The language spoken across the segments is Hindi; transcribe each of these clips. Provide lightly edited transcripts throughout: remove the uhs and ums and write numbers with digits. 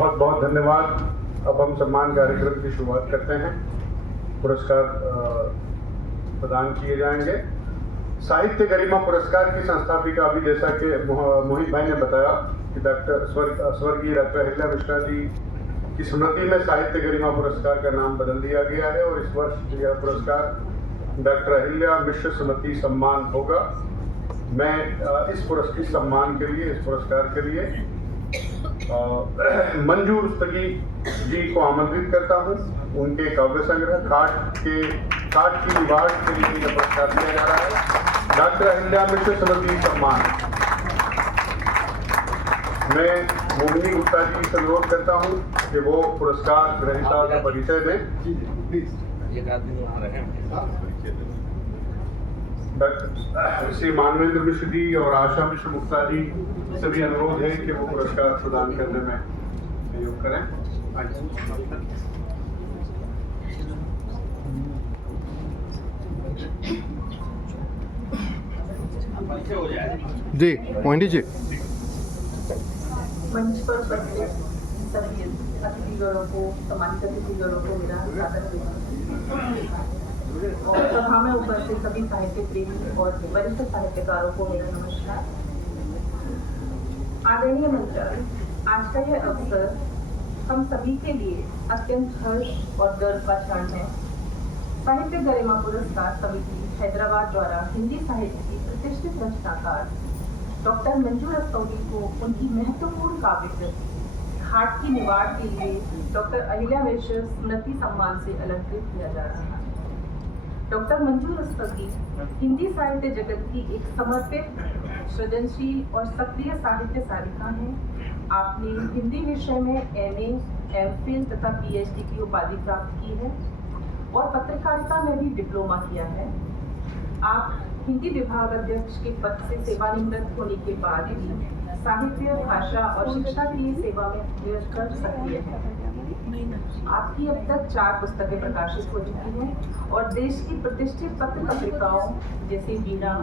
बहुत बहुत धन्यवाद। अब हम सम्मान कार्यक्रम की शुरुआत करते हैं। पुरस्कार प्रदान किए जाएंगे। साहित्य गरिमा पुरस्कार की संस्थापिका अभी जैसा कि मोहित भाई ने बताया कि स्वर्गीय डॉक्टर अहिल्या मिश्रा जी की स्मृति में साहित्य गरिमा पुरस्कार का नाम बदल दिया गया है और इस वर्ष यह पुरस्कार डॉक्टर अहिल्या मिश्र स्मृति सम्मान होगा। मैं इस पुरस्कार के लिए मंजू रुस्तगी जी को आमंत्रित करता हूं। उनके काव्य संग्रह काट की निवास के लिए यह पुरस्कार दिया जा रहा है। डॉक्टर अहिल्या मिश्र स्मृति सम्मान। मैं मोहिनी गुप्ता जी से अनुरोध करता हूं कि वो पुरस्कार ग्रहीता का परिचय दें। श्री मानवेंद्र मिश्र जी और आशा मिश्र मुक्ता जी से भी अनुरोध है कि वो पुरस्कार प्रदान करने में सहयोग करें। जी मोहिनी जी। मंच पर उपस्थित सभी अतिथिगणों को, सम्मानित अतिथिगणों को मेरा सादर और सभा में उपस्थित सभी साहित्य प्रेमी और वरिष्ठ साहित्यकारों को मेरा नमस्कार। आदरणीय मंचाल, आज का यह अवसर हम सभी के लिए अत्यंत हर्ष और गर्व का क्षण है। साहित्य गरिमा पुरस्कार समिति हैदराबाद द्वारा हिंदी साहित्य की प्रतिष्ठित रचनाकार डॉक्टर मंजू रस्तोगी को उनकी महत्वपूर्ण काव्य कृति घाट की निवाड़ के लिए डॉक्टर अहिल्या मिश्र स्मृति सम्मान से अलंकृत किया जा रहा है। डॉक्टर मंजू रस्तोगी हिंदी साहित्य जगत की एक समर्पित, सृजनशील और सक्रिय साहित्य सारिका हैं। आपने हिंदी विषय में MA, MPhil तथा PhD की उपाधि प्राप्त की है और पत्रकारिता में भी डिप्लोमा किया है। आप हिंदी विभाग अध्यक्ष के पद से सेवानिवृत्त होने के बाद भी साहित्य, भाषा और शिक्षा की सेवा में निरंतर सक्रिय हैं। आपकी अब तक 4 पुस्तकें प्रकाशित हो चुकी हैं और देश की प्रतिष्ठित पत्र पत्रिकाओं जैसे वीणा,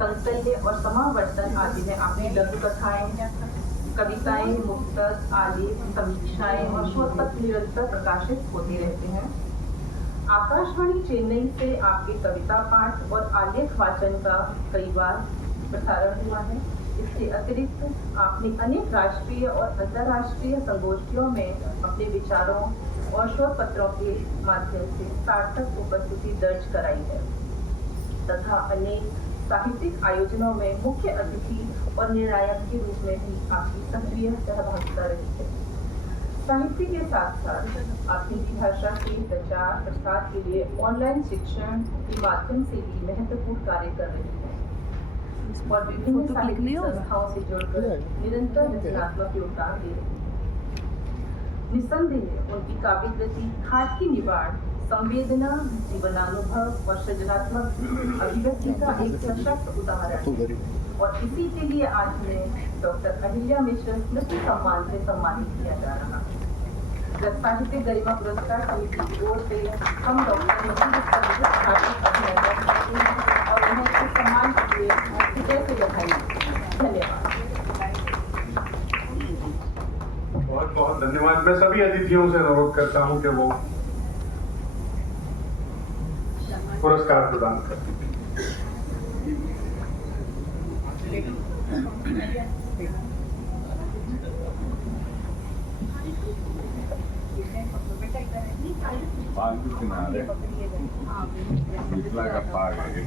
संकल्य और समावर्तन आदि में आपकी लघु कथाएं, कविताएं, मुक्तक, आलेख, समीक्षाएं और शोध पत्र निरंतर प्रकाशित होते रहते हैं। आकाशवाणी चेन्नई से आपके कविता पाठ और आलेख वाचन का कई बार प्रसारण हुआ है। इसके अतिरिक्त आपने अनेक राष्ट्रीय और अंतर्राष्ट्रीय संगोष्ठियों में अपने विचारों और शोध पत्रों के माध्यम से सार्थक उपस्थिति दर्ज कराई है तथा अनेक साहित्यिक आयोजनों में मुख्य अतिथि और निर्णायक के रूप में भी आपकी सक्रिय सहभागिता रही है। साहित्य के साथ साथ आप हिंदी भाषा के प्रचार प्रसार के लिए ऑनलाइन शिक्षण के माध्यम से भी महत्वपूर्ण कार्य कर रही है और विभिन्न साहित्यिक संस्थाओं से जुड़कर निरंतर रचनात्मक योगदान दे रही है। निस्संदेह उनकी काव्य कृति घाट की निवाड़ संवेदना, जीवनानुभव और सृजनात्मक अभिव्यक्ति का एक सशक्त उदाहरण है और इसी के लिए आज मैं डॉक्टर अहिल्या मिश्र स्मृति सम्मान से सम्मानित किया जा रहा है। साहित्य गरिमा पुरस्कार समिति की ओर से हम डॉक्टर मंजू रस्तगी को हार्दिक अभिनंदन करते हैं और उन्हें इस सम्मान के लिए हृदय से बधाई। धन्यवाद। बहुत बहुत धन्यवाद। मैं सभी अतिथियों से अनुरोध करता हूं कि वो पुरस्कार प्रदान करते हैं। पानी किनारे मिथिला का पाग है।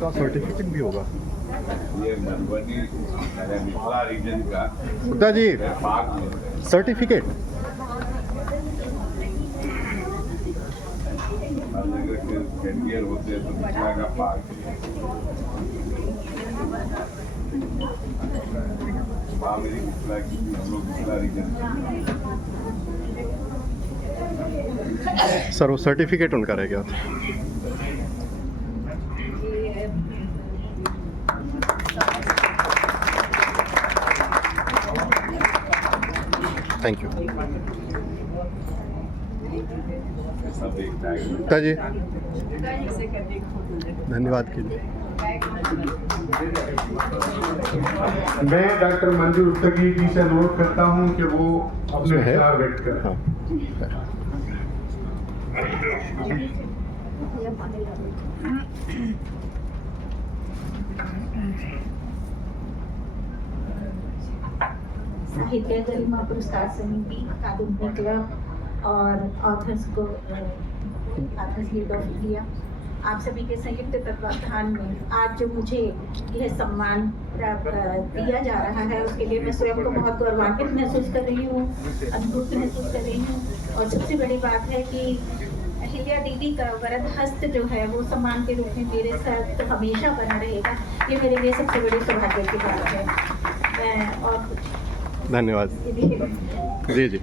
का सर्टिफिकेट भी होगा। ये मधुबनी मिथिला रीजन का गुप्ता जी पार्क में सर्टिफिकेट हर जगह के कैंडियर होते हैं तो मिथिला का पार्क वहाँ मेरी मिथिला की हम लोग मिथिला रीजन सर वो सर्टिफिकेट उनका रह गया था। थैंक यू सब एक टैग में गुप्ता जी धन्यवाद के लिए। मैं डॉक्टर मंजू उर्तगी जी से अनुरोध करता हूं कि वो अपने उसमें है? विचार व्यक्त करें। हाँ साहित्य गरिमा पुरस्कार समिति कादम्बरी क्लब और ऑथर्स गिल्ड ऑफ इंडिया आप सभी के संयुक्त तत्वावधान में आज जो मुझे यह सम्मान प्राप्त दिया जा रहा है उसके लिए मैं स्वयं को बहुत गौरवान्वित महसूस कर रही हूँ, अद्भुत महसूस कर रही हूँ। और सबसे बड़ी बात है कि अहिल्या दीदी का वरद हस्त जो है वो सम्मान के रूप में मेरे साथ हमेशा बना रहेगा। ये मेरे लिए सबसे बड़ी सौभाग्य की बात है। और धन्यवाद जी जी।